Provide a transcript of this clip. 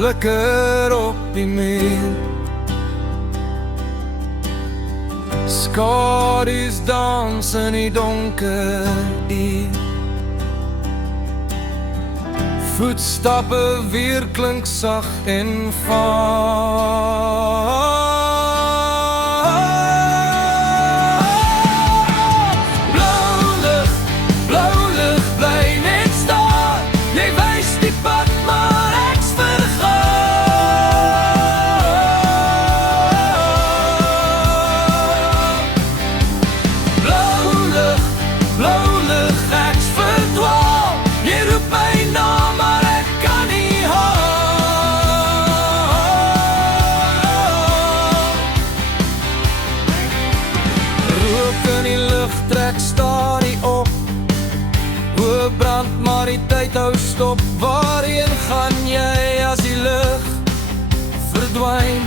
flikker op die muur. Skadu's dans in die donker uur. Voetstappe weer klink sag en vaag. Blou lig, bly net staan. Jy wys die pad, maar ek's vergaan. Blou lig, ek's verdwaal. Jy roep my naam, maar ek kan nie haal. Rook in die lug, trek starie op. Hoe brand, maar die tyd hou stop. Waarheen gaan jy as die lig verdwyn?